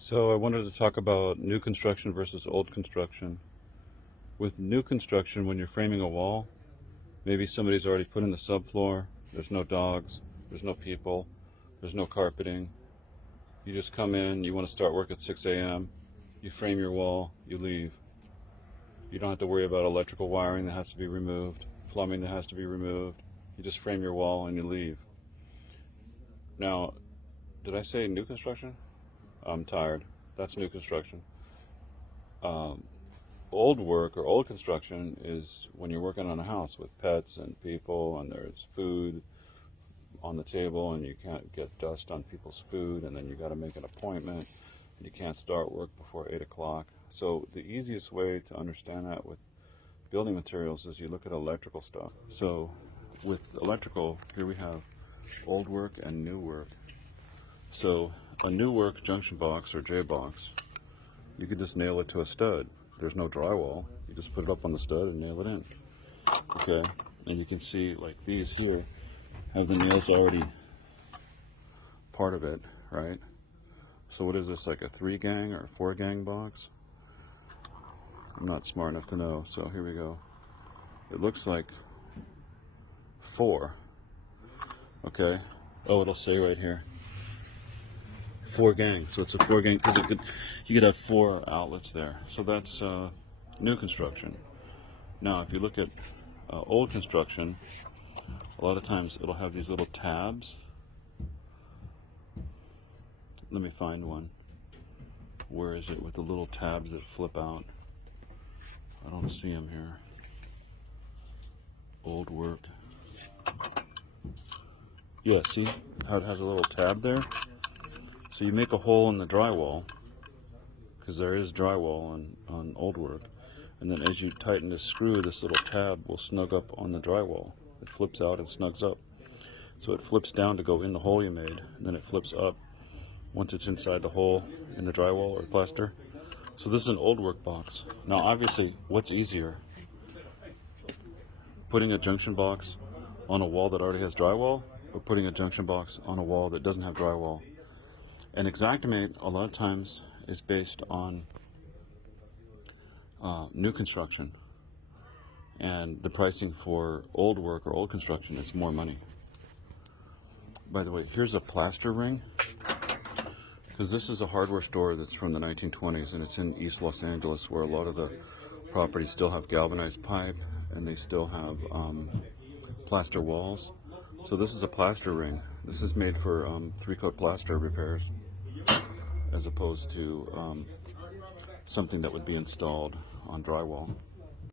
So I wanted to talk about new construction versus old construction. With new construction, when you're framing a wall, maybe somebody's already put in the subfloor, there's no dogs, there's no people, there's no carpeting. You just come in, you want to start work at 6 a.m., you frame your wall, you leave. You don't have to worry about electrical wiring that has to be removed, plumbing that has to be removed. You just frame your wall and you leave. Now, did I say new construction? I'm tired. That's new construction. Um, Old work or old construction is when you're working on a house with pets and people, and there's food on the table, and you can't get dust on people's food, and then you got to make an appointment, and you can't start work before 8 o'clock. So the easiest way to understand that with building materials is you look at electrical stuff. So with electrical, here we have old work and new work. So a new work junction box or J box, you could just nail it to a stud. There's no drywall. You just put it up on the stud and nail it in. Okay, and you can see like these here have the nails already part of it, right? So what is this, like a 3-gang or a 4-gang box? I'm not smart enough to know, so here we go. It looks like 4. Okay. Oh, it'll say right here 4-gang, so it's a 4-gang because you could have 4 outlets there. So that's new construction. Now, if you look at old construction, a lot of times it'll have these little tabs. Let me find one. Where is it with the little tabs that flip out? I don't see them here. Old work. Yeah, see how it has a little tab there? So you make a hole in the drywall, because there is drywall on old work, and then as you tighten the screw, this little tab will snug up on the drywall. It flips out and snugs up. So it flips down to go in the hole you made, and then it flips up once it's inside the hole in the drywall or plaster. So this is an old work box. Now obviously, what's easier? Putting a junction box on a wall that already has drywall, or putting a junction box on a wall that doesn't have drywall? And Xactimate a lot of times is based on new construction, and the pricing for old work or old construction is more money. By the way, here's a plaster ring, because this is a hardware store that's from the 1920s, and it's in East Los Angeles, where a lot of the properties still have galvanized pipe and they still have plaster walls. So this is a plaster ring. This is made for 3-coat plaster repairs, as opposed to something that would be installed on drywall.